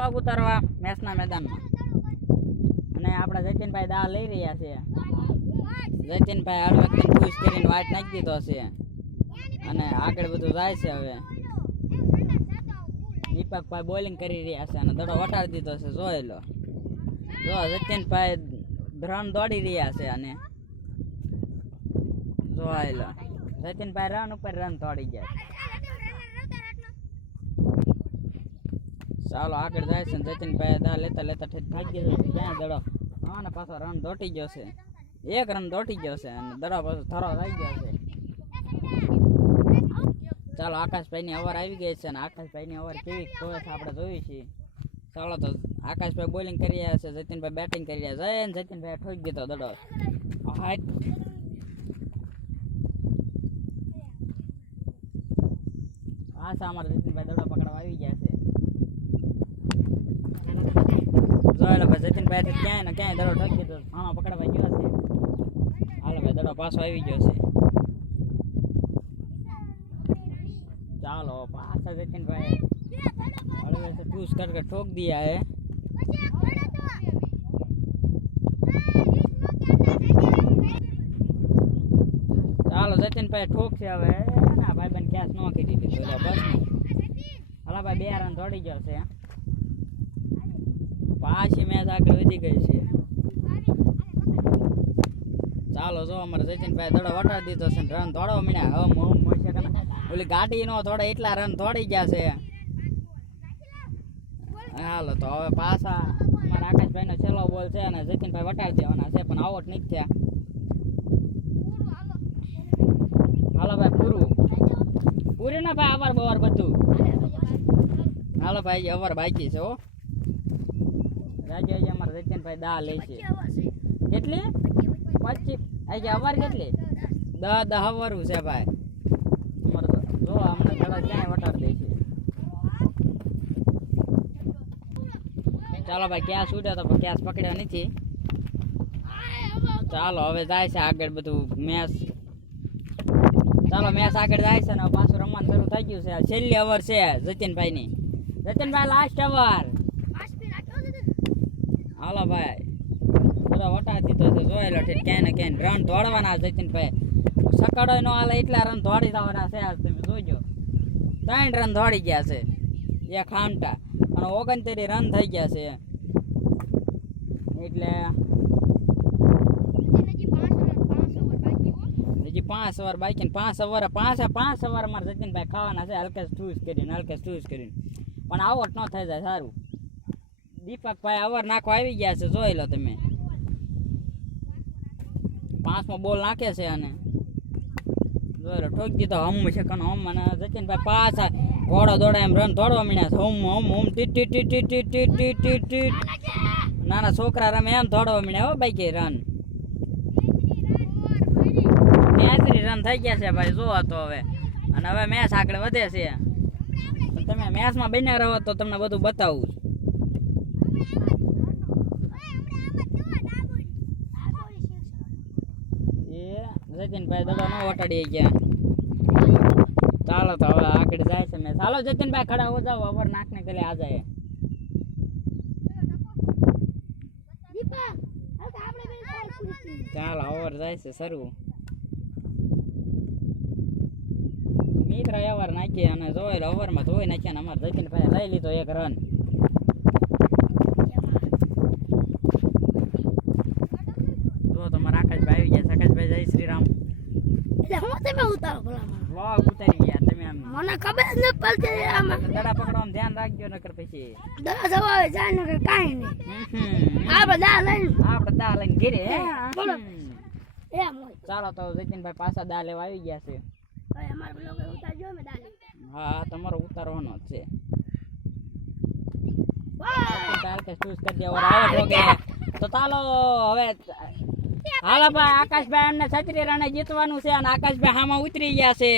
Blog ઉતારવા મેચના મેદાનમાં અને આપણા જતીનભાઈ દા લઈ રહ્યા છે. જતીનભાઈ હાલ વખતે ખુશ કરીને વાટ નાખી દીધો છે અને આગળ બધું જાય છે. હવે દીપકભાઈ બોલિંગ કરી રહ્યા છે અને દડો વટાડી દીધો છે. જોઈ લો, જો જતીનભાઈ રન દોડી રહ્યા છે અને જોઈ લો જતીનભાઈ રન ઉપર રન દોડી ગયા. ચાલો આગળ જાય છે. જતીનભાઈ દા લેતા લેતા થાકી ગયો છે. ક્યાં દડો હા ને પાછો રન દોટી ગયો છે. એક રન દોટી ગયો છે અને દડો પાછો થરો થઈ ગયો છે. ચાલો આકાશભાઈની ઓવર આવી ગઈ છે અને આકાશભાઈની ઓવર કેવી હોય છે આપણે જોઈ છીએ. ચાલો તો આકાશભાઈ બોલિંગ કરી રહ્યા છે, જતીનભાઈ બેટિંગ કરી રહ્યા છે અને જતીનભાઈ ઠોકી દીધો દડો. હાઈટ આ છે અમારા જતીનભાઈ દડો પકડવા આવી ગયા છે. જોઈ લો ભાઈ જતીનભાઈ તો ક્યાંય ને ક્યાંય દડો ઠોકી દીધો. આમાં પકડવા ગયો છે. હાલો ભાઈ દડો પાછો આવી ગયો છે. ચાલો पासा जतिन भाई हलवे से पुश करके ठोक दिया है. ચાલો જતિન ભાઈ ઠોક છે. હવે ના ભાઈ બન કેસ નો કરી દીધો બસ. હલા ભાઈ 2 રન દોડી ગયો છે. પાછી મેચ આગળ વધી ગઈ છે. ચાલો જો અમારે જતિન ભાઈ દડો વટાડી દીધો છે. રન દોડવા મળ્યા. હમ હમ મળશે કે ઓલી ગાડી નો થોડા એટલા રન દોડી ગયા છે. હાલો તો હવે પાછા અમારા આકાશભાઈ નો છેલ્લો બોલ છે અને જતીનભાઈ વટાડી દેવાના છે પણ આઉટ નહીં થયા. હાલો ભાઈ પૂરી ના ભાઈ અવાર બવાર બધું. હાલો ભાઈ અવાર બાકી છે. હો રાજુ અમારા જતીનભાઈ દા લે છે. કેટલી 25 આજે અવાર કેટલી 10 અવારું છે ભાઈ. જો અમને ઘણા ક્યાંય વટાડી દે છે. ચાલો ભાઈ કેસ ઉડ્યો તો કેસ પકડ્યો નથી. ચાલો હવે જાય છે આગળ બધું મેચ. ચાલો મેચ આગળ જાય છે ને પાછું રમવાનું શરૂ થઈ ગયું છે. છેલ્લી ઓવર છે જતીનભાઈ ની. જતીનભાઈ લાસ્ટ ઓવર. હાલો ભાઈ બધો વટાડી દીધો છે. જોઈ લો ક્યાંય ને ક્યાંય રન દોડવાના જતીનભાઈ. સકડો નો હાલે એટલા રન દોડી જવાના છે. તમે જોજો 3 રન દોડી ગયા છે. એક ખામટા અને 69 રન થઈ ગયા છે. એટલે હજી 5 ઓવર બાકી ને 5 ઓવર અમારે જતીનભાઈ ખાવાના છે. હલકે સ્ટૂસ કરીને પણ આઉટ ન થઈ જાય. સારું દીપકભાઈ ઓવર નાખવા આવી ગયા છે. જોઈ લો તમે 5મો બોલ નાખે છે અને જોઈ લો ઠોકી દીધો. હમ છે કનો હમ અને જતીનભાઈ પાછા ઘોડો દોડા એમ રન દોડવા મળ્યા છે. હમ ટીટ ટીટ ટીટ ટીટ ટીટ ટીટ ટીટ ટીટ. નાના છોકરા રમે એમ દોડવા મળ્યા. હો ભાઈ કે રન 33 રન થઈ ગયા છે ભાઈ. જોવા તો હવે અને હવે મેચ આગળ વધે છે. તમે મેચમાં બન્યા રહો તો તમને બધું બતાવું. જતીનભાઈ દડો ન વટાડી ગયા. ચાલો તો હવે આગળ જાય છે મેચ. ચાલો જતીનભાઈ ખડા હો જાઓ. ઓવર નાખને કે આ જાય. ચાલો ઓવર જાય છે શરૂ. મિત્ર ઓવર નાખી અને જોઈ ઓવરમાં ધોઈ નાખ્યા ને અમારે જતીનભાઈ લઈ લીધો 1 રન. જો તમારા આકાશભાઈ આવી ગયા. આકાશભાઈ જય શ્રી રામ. તમે ઉતારો વ્લોગ ઉતારી ગયા તમે. મને ખબર જ ન પડતી. આમાં દડા પકડવાનું ધ્યાન રાખજો નકર પછી દડા જવાવે જાય નકર કાઈ નહીં. આપણે દા લઈને ઘરે. બોલો એમ હોય. ચાલો તો જતીનભાઈ પાછા દા લેવા આવી ગયા છે. હવે અમાર બ્લોગ ઉતારજો મે દા લે. હા તમારો ઉતારવાનો જ છે. તો ચાલો હવે હાલો ભાઈ આકાશભાઈ એમને 36 રને જીતવાનું છે અને આકાશભાઈ હામાં ઉતરી ગયા છે.